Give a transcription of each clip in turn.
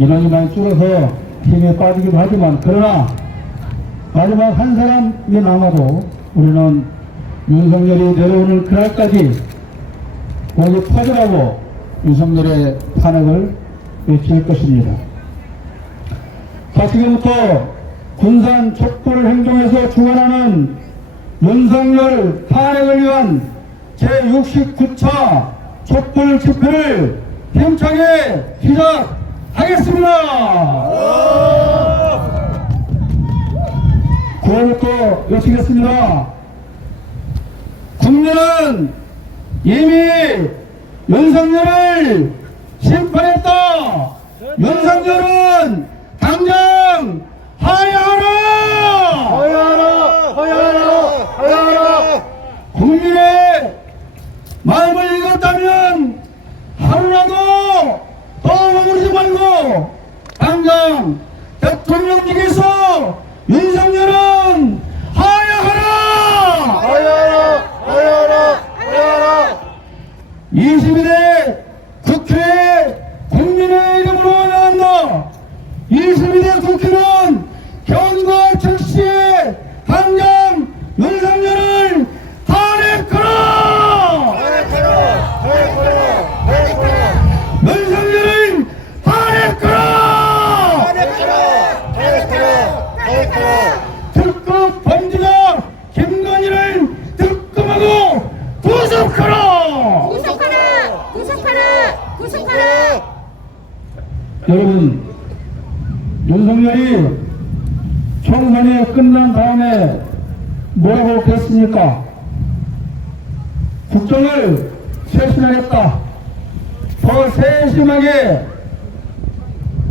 인원이 많이 줄어서 힘에 빠지기도 하지만, 그러나 마지막 한 사람이 남아도 우리는 윤석열이 내려오는 그날까지 모두 터져라고 윤석열의 탄핵을 외칠 것입니다. 자, 지금부터 군산 촛불 행동에서 주관하는 윤석열 탄핵을 위한 제69차 촛불 집회를 힘차게 시작하겠습니다. 구호부터 외치겠습니다. 국민은 이미 윤석열을 심판했다. 윤석열은 당장 하야하라! 하야하라! 하야하라! 하야하라! 국민의 마음을 읽었다면 하루라도 더 머무르지 말고 당장 대통령직에서 윤석열은 하야하라! 하야하라! 하야하라! 하야하라! 22대 국회에 국민의 이름으로 나간다. 22대 국회는 경과 즉시에 당장 윤석열을 탄핵하라! 탄핵하라! 탄핵하라! 탄핵하라! 윤석열을 탄핵하라! 탄핵하라! 탄핵하라! 탄핵하라! 특급 범죄자 김건희를 특검하고 구속하라! 구속하라! 구속하라! 구속하라! 여러분, 윤석열이 총선이 끝난 다음에 뭐라고 했습니까? 국정을 쇄신하겠다. 더 세심하게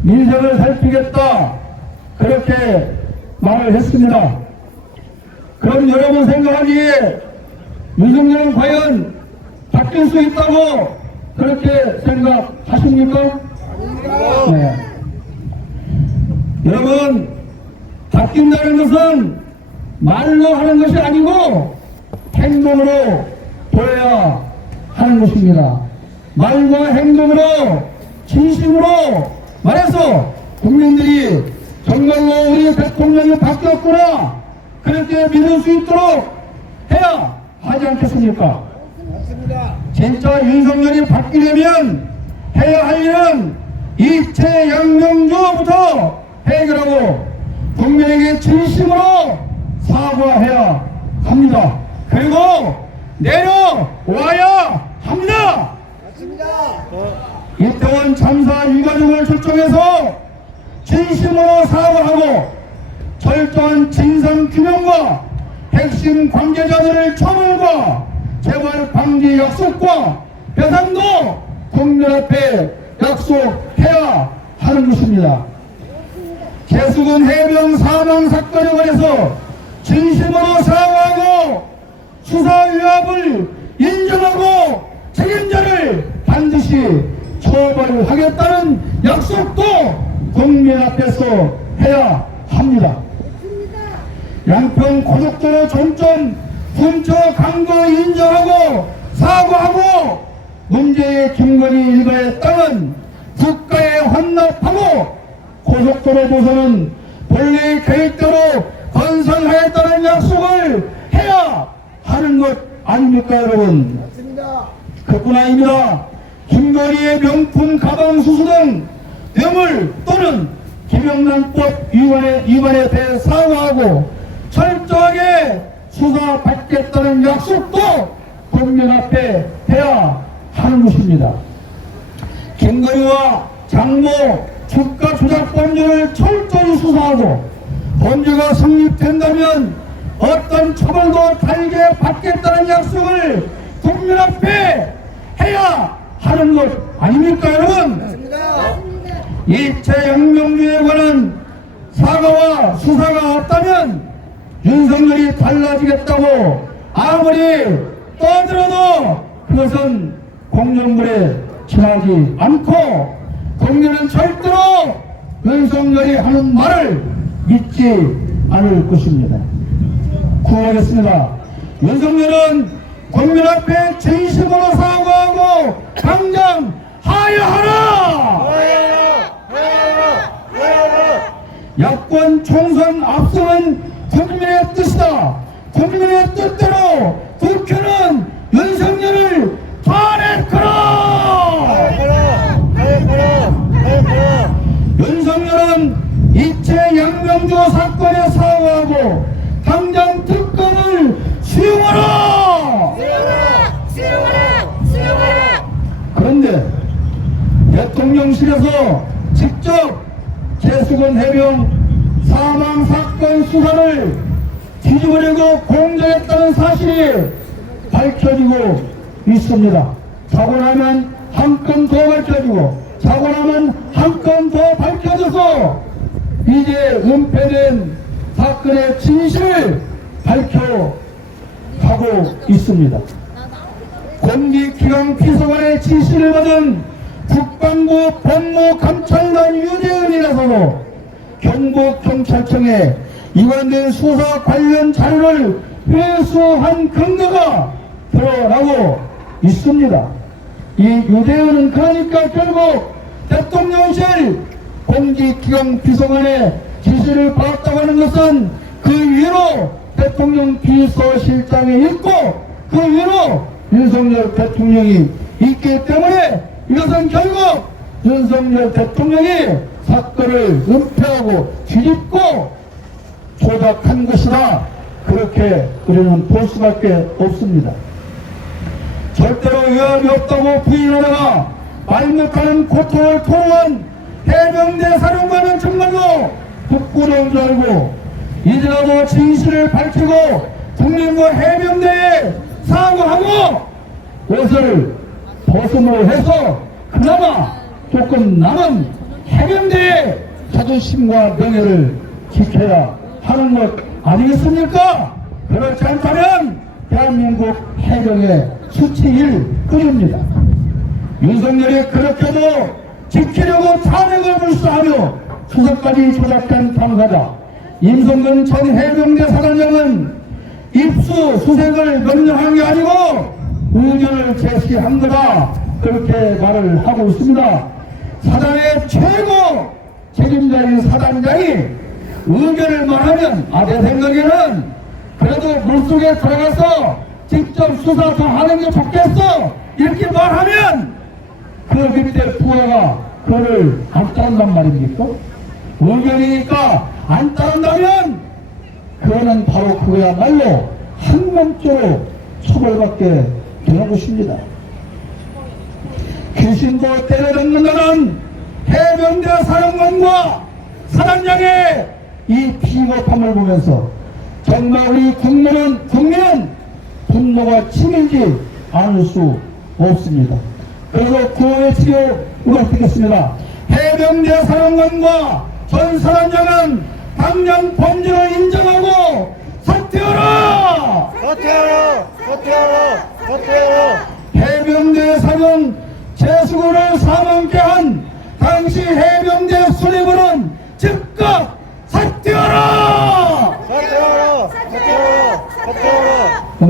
민생을 살피겠다. 그렇게 말을 했습니다. 그럼 여러분 생각하기에 윤석열은 과연 바뀔 수 있다고 그렇게 생각하십니까? 네. 여러분, 바뀐다는 것은 말로 하는 것이 아니고 행동으로 보여야 하는 것입니다. 말과 행동으로 진심으로 말해서 국민들이 정말로 우리 대통령이 바뀌었구나 그렇게 믿을 수 있도록 해야 하지 않겠습니까? 진짜 윤석열이 바뀌려면 해야 할 일은 이채 양명주부터 해결하고 국민에게 진심으로 사과해야 합니다. 그리고 내려와야 합니다. 이태원 참사 유가족을 초청해서 진심으로 사과하고 철저한 진상규명과 핵심 관계자들을 처벌과 재발 방지 약속과 배상도 국민 앞에 약속해야 하는 것입니다. 개수군 해병 사망 사건에 관해서 진심으로 사과하고 수사 위압을 인정하고 책임자를 반드시 처벌하겠다는 약속도 국민 앞에서 해야 합니다. 양평 고속도로 종점 훔쳐 간 거 인정하고 사과하고 문제의 김건희 일가의 땅은 국가에 환납하고 고속도로 노선은 본래 계획대로 건설하겠다는 약속을 해야 하는 것 아닙니까, 여러분? 맞습니다. 그뿐 아닙니다. 김건희의 명품 가방 수수 등 뇌물 또는 김영란법 위반에 대해 사과하고 철저하게 수사받겠다는 약속도 국민 앞에 해야 하는 것입니다. 김건희와 장모 주가 조작 범죄를 철저히 수사하고 범죄가 성립된다면 어떤 처벌도 달게 받겠다는 약속을 국민 앞에 해야 하는 것 아닙니까, 여러분? 이채 양명주에 관한 사과와 수사가 없다면 윤석열이 달라지겠다고 아무리 떠들어도 그것은 공정물에 지나지 않고 국민은 절대로 윤석열이 하는 말을 믿지 않을 것입니다. 구하겠습니다. 윤석열은 국민 앞에 진심으로 사과하고 당장 하야하라! 하야하라! 하야하라! 사건 총선 압승은 국민의 뜻이다. 국민의 뜻대로 국회는 윤석열을 탄핵하라! 윤석열은 이채 양명주 사건에 사과하고 당장 특검을 수용하라! 수용하라! 그런데 대통령실에서 직접 최수근 해병 사망 사건 수사를 뒤집으려고 공작했다는 사실이 밝혀지고 있습니다. 사고 나면 한 건 더 밝혀지고 사고 나면 한 건 더 밝혀져서 이제 은폐된 사건의 진실을 밝혀가고 있습니다. 공직기강 비서관의 지시를 받은 국방부 법무감찰관 유재은이라서도 경북경찰청에 이관된 수사 관련 자료를 회수한 근거가 드러나고 있습니다. 이 유재은은 그러니까 결국 대통령실 공직기강 비서관의 지시를 받았다고 하는 것은 그 위로 대통령 비서실장이 있고 그 위로 윤석열 대통령이 있기 때문에 이것은 결국 윤석열 대통령이 사건을 은폐하고 뒤집고 조작한 것이다. 그렇게 우리는 볼 수밖에 없습니다. 절대로 위험이 없다고 부인하다가 말 못하는 고통을 토로한 해병대 사령관은 정말로 북구령 줄 알고 이제라도 진실을 밝히고 국민과 해병대에 사과하고 옷을 벗음으로 해서 그나마 조금 남은 해병대의 자존심과 명예를 지켜야 하는 것 아니겠습니까? 그렇지 않다면 대한민국 해병의 수치일 뿐입니다. 윤석열이 그렇게도 지키려고 탄핵을 불사하며 수석까지 조작한 당사자 임성근 전 해병대 사단장은 입수 수색을 명령한 게 아니고 의견을 제시한 거다. 그렇게 말을 하고 있습니다. 사단의 최고 책임자인 사단장이 의견을 말하면 내 생각에는 그래도 물속에 들어가서 직접 수사 더 하는 게 좋겠어 이렇게 말하면 그 밑에 부하가 그거를 안 따른단 말입니까? 의견이니까 안 따른다면 그거는 바로 그거야말로 항명죄로 처벌받게 되는 것입니다. 귀신도 때려잡는다는 해병대 사령관과 사단장의 이 비겁함을 보면서 정말 우리 국민은 분노가 치밀지 않을 수 없습니다. 그래서 구호의 치료 부탁드리겠습니다. 해병대 사령관과 전 사단장은 당장 범죄를 인정하고 사퇴하라! 사퇴하라! 해병대 사령 최수근을 사망케 한 당시 해병대 수뇌부는 즉각 사퇴하라! 사퇴하라!